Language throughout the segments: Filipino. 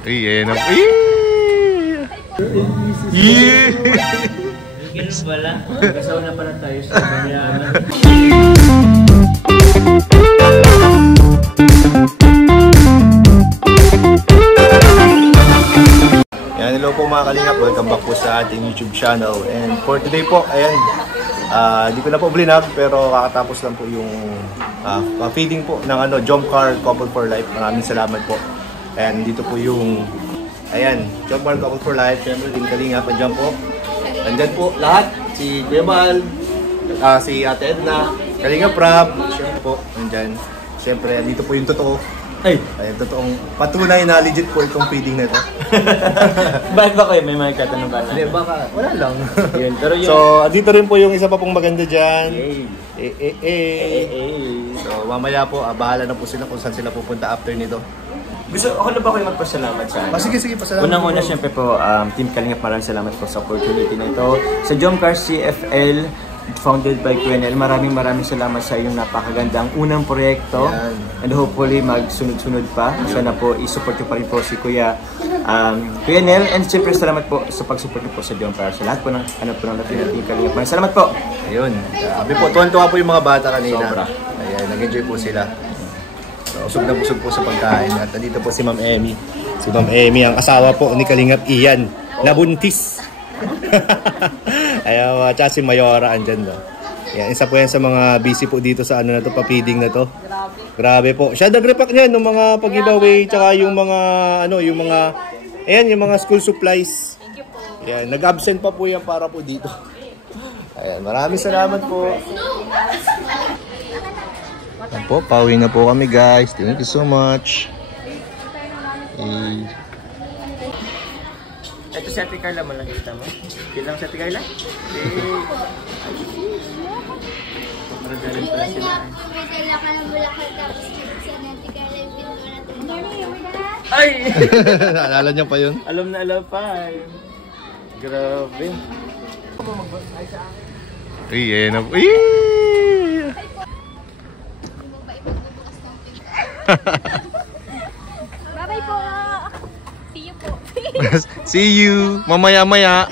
Ayan na. Ganun pala. Kasaw na pala tayo sa banyanan. Yan, hello po mga kalingap. Welcome back po sa ating YouTube channel. And for today po, ayan, di ko na po blinag pero kakatapos lang po yung feeding po ng Jomcar Couple for Life. Maraming salamat po. And dito po yung, ayan, Jomcar Couple for Life. Siyempre din kalingap, andyan po. Andyan po lahat. Si Kuya Bal, si Ate Edna, Kalingap Rab, siyempre po, andyan. Siyempre, dito po yung totoo. Ayun, totoong patunay na legit po itong feeding na ito. Bakit ba kayo? May mga katanong ba? Hindi, baka wala lang. Yun, pero yun. So, dito rin po yung isa pa pong maganda dyan. So, mamaya po, bahala na po sila kung saan sila pupunta after nito. Ako na ba kayo magpasalamat sa akin? Sige, pasalamat. Unang-una, siyempre po, Team Kalingap, maraming salamat po sa opportunity na ito. Sa Jomcar CFL, founded by Quenel, maraming salamat sa iyong napakagandang unang proyekto. Yan. And hopefully magsunod-sunod pa. Sana po i-support nyo pa rin po si Kuya Quenel. And siyempre salamat po sa pag-support nyo po sa Jomcar. Sa lahat po ng Team Kalingap. Maraming salamat po. Ayun. Sabi po, tuwan-tuwa po yung mga bata kanina. Sobra. Ayan, nag-enjoy po sila. So, usog na busog po sa pagkain. At nandito po si Ma'am Emmy. Si Ma'am Emmy, ang asawa po ni Kalingap Ian, nabuntis. Ayaw, tsaka si Mayora andyan daw. Yan, isa po yan sa mga busy po dito sa na to, pa-feeding na to. Grabe po. Siya nag-repack niyan ng mga pag-giveaway, tsaka yung mga yung mga school supplies. Yan, nag-absent pa po yan para po dito. Ayan, maraming salamat po. Yan po, pauwi na po kami guys. Thank you so much. Ito si Ate Carla mo lang kita mo. Bilang si Ate Carla? Maragaling pala sila. May Carla ka ng Bulacan tapos si Ate Carla yung pintura natin. Ay! Naalala niyo pa yun? Alam na alam pa. Grabe. Ayan na po. Bye-bye po! See you po! See you mamaya-maya.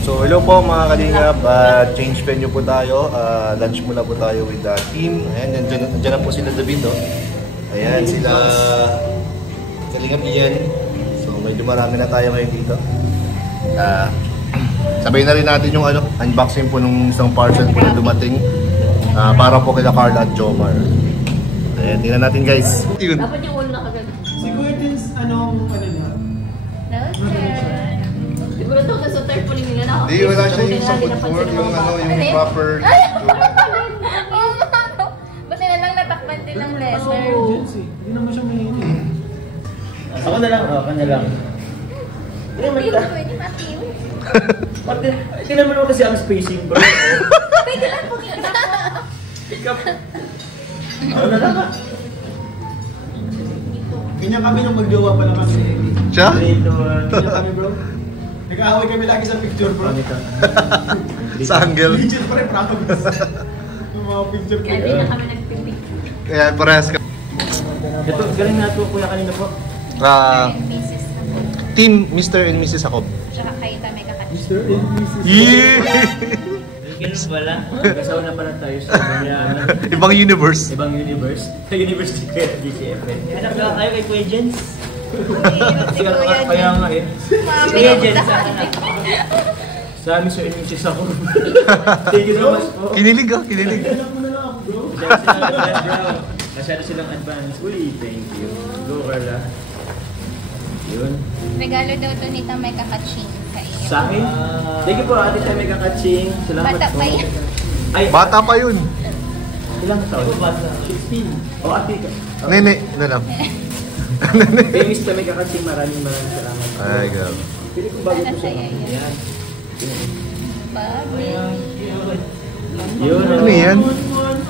So hello po mga kalingap, change venue po tayo, lunch muna po tayo with the team. Ayan, nandiyan na po sila David, oh. Ayan, sila Kalingap Ian. So medyo marami na tayo ngayon dito. Sabay na rin natin yung unboxing po nung isang parcel po na dumating para po kila Carla at Jomar. Ayan, tingnan natin guys. Dapat yung ulo na kagad. Siguro din anong niya? No, sir. Siguro ito kasi tarpaulin nila na. Hindi, wala siya yung sa footwork, yung proper. Ba't nila lang natakpan din ng letter? Hindi naman siya may Ako na lang. Ako na lang. Hindi mo pwede matim. Tingnan mo naman kasi ang spacing bro. Pwede lang po kita. Ikaw. Ako na lang. Ganyan kami nung magjowa pa naman. Siya? Ganyan kami bro. Nag-aaway kami lagi sa picture bro. Sa angle. Legit pa rin, promise. Yung mga picture ko. Kaya hindi na kami nagpipik. Kaya parehas ka. Ito, galing na ito kuya kanina po. Mrs. na po. Team Mr. and Mrs. Jacob. Tsaka kayo ta may kakatid. Mr. and Mrs. Ganun pala. Kasaw na pala tayo sa banyanan. Ibang universe. Ibang universe. Sa University Kuya DCFN. Anak na kayo kay Kuya Jens. Kaya nga eh. Si Kuya Jens sa anak. Sa Mr. and Mrs. ako. Thank you so much po. Kinilig ah, kinilig. Masyado silang advance. Uy, thank you. Go Carla. Yun. Regalo daw to ni Tamay Kakaching sa iyo. Sa akin? Thank you po ate tayo may kakaching. Salamat Bata po. pa yan. Ay, Bata pa yun. ilang taon? 16. O ate ka. Nene, na lang. Famous tayo may kakaching. Maraming salamat. Ay, grabe. Pili ko bago po siya. Masaya yan. Yan. Babi. Yun. Ano yan?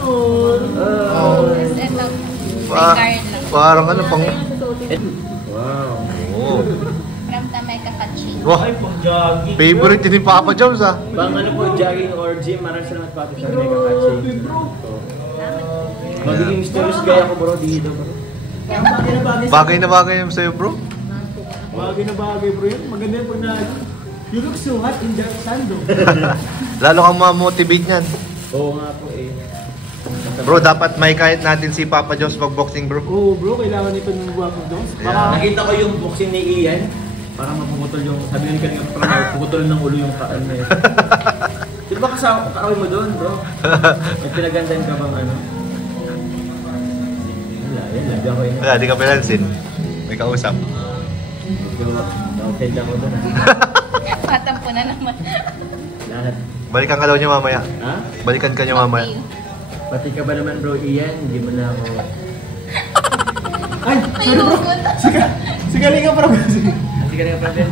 Oh. Tapos ito. Kay Carla. Parang pang... Wow. Oh. From Tamay Kakaching. Wah, Ay, pang jogging. favorite ni Papa Jones ah. Bang po, jogging or gym. Maraming salamat po ate tayo may kakaching. Magiging mysterious gaya ko bro dito bro. Bagay na bagay yung sa'yo, bro. Bagay na bagay bro yun. Maganda yun pag na... You look so hot in that sando. Lalo kang ma-motivate niyan. Oo nga po eh. Bro, dapat may kahit natin si Papa Jones mag-boxing, bro. Oo bro, kailangan ito ng buwak ng Jones. Baka... Nakita ko yung boxing ni Ian. Parang mapuputol yung... Sabi nga kanina, parang mapuputol ng ulo yung kaan na yun. Di ba kaawin mo doon, bro? May pinagandaan ka bang ano? Wala, yan. Lagyan ko yun. Wala, di ka pinansin. May kausap. Outside lang ko doon. Patampo na naman. Lahat. Balikan ka daw niya mamaya. Ha? Balikan ka niya mamaya. Pati ka ba naman bro Ian? Hindi mo na ako... Ay! Sorry bro! Sigaling ka bro! Kasi ka na problem.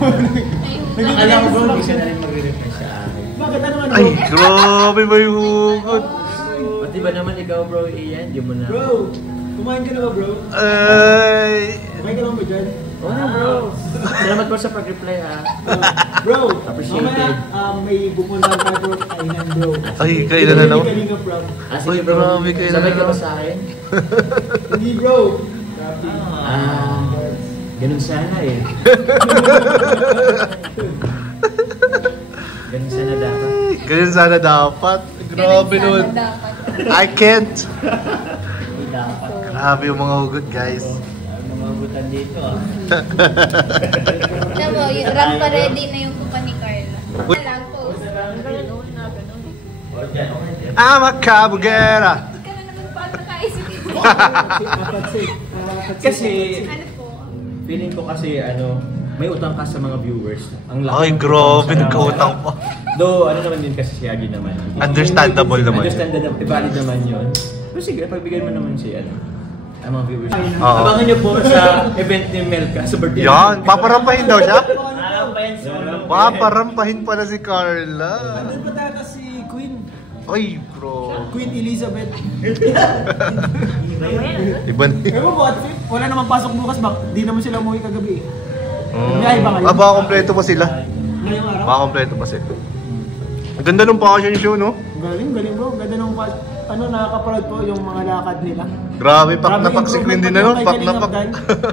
Alam mo bro, hindi siya na rin magre-refresh sa akin. Bakit ano bro? Ay, grabe ba yung hugot? Pati ba naman ikaw bro Ian? Hindi mo na... Bro! Kumain ka na ba bro? Ay! Kumain ka na ba dyan? Oo na bro. Salamat po sa pag-reply ha. Bro! Appreciated. Mamaya may pupuntahan tayo bro kainan bro. Ay, kailan na naman? Galing ka bro. Sige Uy, bro, grabe kayo na sabay ka ba naman. sa akin? Hindi bro. Ganun sana eh. Ganun sana dapat. Ganyan sana dapat. Grabe nun. I can't. Grabe yung mga hugot, guys. Mga hugutan dito ah. Alam mo, yung rampa ready na yung kupa ni Carla. Uy. Lang po. I'm a cabugera. Ka na naman pa nakaisip. Kasi Ano po? feeling ko kasi ano, may utang ka sa mga viewers. Ang laki Ay, ng grabe, utang sa nagkautang camera. pa. Though, ano naman din kasi si Agi naman. Understandable naman. Understandable, valid naman yun. Pero sige, pagbigyan mo naman si ano, ang mga viewers. Oo. Abangan nyo po sa event ni Melka sa birthday. Yan, paparampahin daw siya. Parampayan siya. Paparampahin pala si Carla. Ano ba talaga si Queen? Ay, bro. Queen Elizabeth. Iba na yun. Ewan mo, at wala namang pasok bukas ba? Di naman sila umuwi kagabi. May iba ngayon? Baka kompleto pa sila. Ngayong araw? Baka kompleto pa sila. Ang ganda ng fashion show, no? Galing, galing bro. Ganda nung ano, nakaka-proud po yung mga lakad nila. Grabe, pak na pak si Queen din, ano? Pak na pak.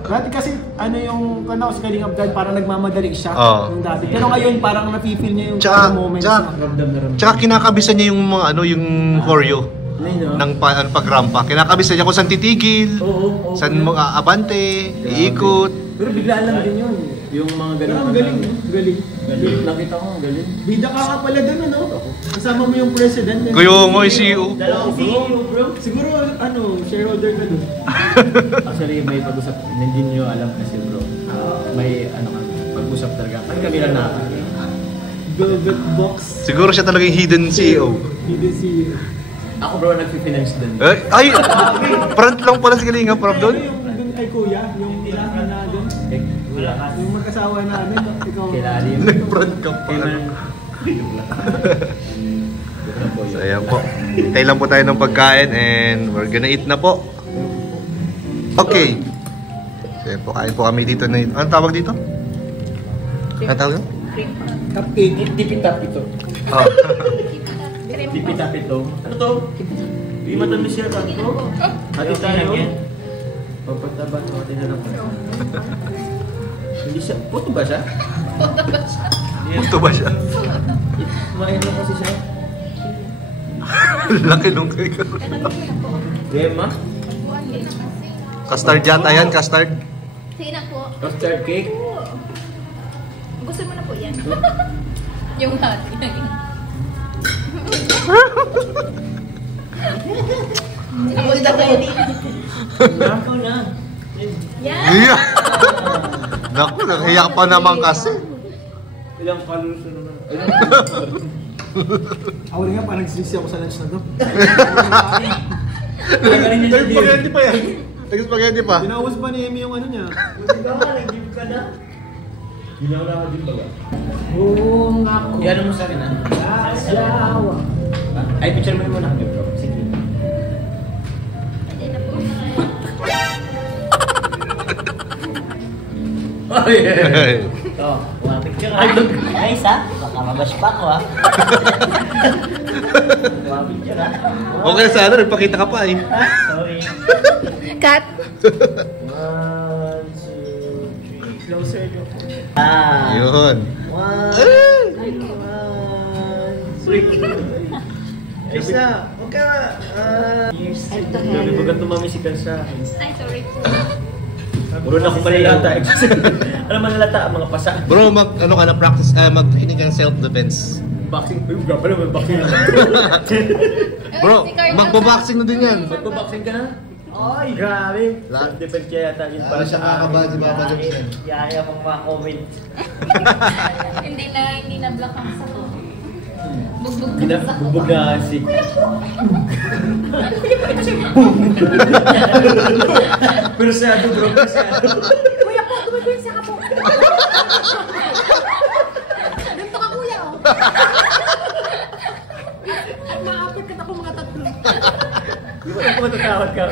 Dati kasi, ano yung, kung si Kaling Abdan, parang nagmamadali siya. Oo. Yung dati. Pero ngayon, parang nafe-feel niya yung Tsaka- moments tsaka- na. Ramdam na ramdam. Tsaka kinakabisan niya yung mga ano, yung choreo Ayun, no? ng pagrampa. Kinakabisan niya kung saan titigil, Oo, oo. saan mga abante, iikot. Pero biglaan lang din yun. Yung mga Pero ganun. ang galing, no? Galing. Galing. Nakita ko, ang galing. Bida ka nga pala doon, ano? Kasama mo yung president. Kuya mo yung CEO. Dalawang CEO, bro. Siguro, ano, shareholder ka doon. Actually, may pag-usap. Hindi nyo alam kasi, bro. May, ano kami, pag-usap talaga. Kami lang na. Velvet box. Siguro siya talaga yung hidden CEO. Hidden CEO. Ako, bro, nag-finance din. Ay, front lang pala si Kalinga Prab doon. Yung doon kay Kuya, yung ilahan na doon. Wala ka. Yung magkasawa namin, ikaw. Kilalim. Nag-front ka pa. Kaya man. So ayan po. Hintay lang po tayo ng pagkain and we're gonna eat na po. Okay. So ayan po, kain po kami dito na yun. Anong tawag dito? Anong tawag yun? Cupcake. Tipitap ito. Oh. Tipitap ito. Ano to? Hindi matamis siya ba ito? Hati tayo. Papataban mo, tinanong ko. Hindi siya, puto ba siya? Puto ba siya? Kumain lang kasi siya. Laki nung kay Rema? Custard yata yan, custard. Sige na po. Custard cake? Gusto mo na po yan. Yung hati. Napunta ko yun. Nako na. Yan! Yeah. Naku, nahiyak pa naman kasi. Ilang calories na naman. Ako rin nga, parang nagsisisi ako sa lunch na to. Nag-spaghetti pa yan. Nag-spaghetti pa. Pinaubos pa ni Amy yung ano niya. Hindi ka nga, nag-give ka na. Ginawa ka din baga. Oo nga po. Yan mo sa akin ah. Asawa. Ay, picture mo muna kami bro. Sige. Hindi na po. Oh yeah. Ito, mga picture ha. Nice ha? Baka mabash pa ko ha. Mga picture ha. Okay sana, nagpakita ka pa eh. Sorry. cut. 1, 2, 3. Closer to. Yun. 1, 2, 3. Isa, huwag ka. Sabi mo ganito mami si Kansa. Ay, sorry po. Puro na akong panilata. Alam mo nalata ang mga pasa. Bro, ano ka na practice, maghinig ka ng self-defense. Boxing. Uy, gapa naman, boxing na. Bro, magbo-boxing na din yan. Magpo-boxing ka na? Ay, grabe. Self-defense kaya yata yun para sa akin. Yaya mong mga comment. Hindi na block ang sa to. Bugbog na sa ko. Bugbog na si... Pero sa bro, Kuya po, tumipinsa ka po. Ganito ka kuya, oh. Maapit ka ako mga tatlo. Di ba ako matatawad ka?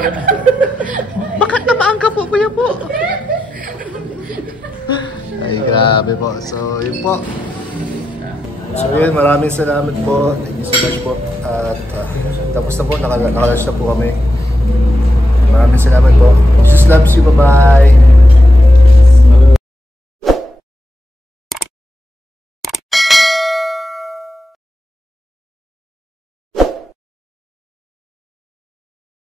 Bakit namaan ka po, kuya po? Ay, grabe po. So, yun po. So, yun. Maraming salamat po. Thank you so much po. At tapos na po. Nakalas na po kami. Maraming salamat po. Jesus loves you. Bye-bye.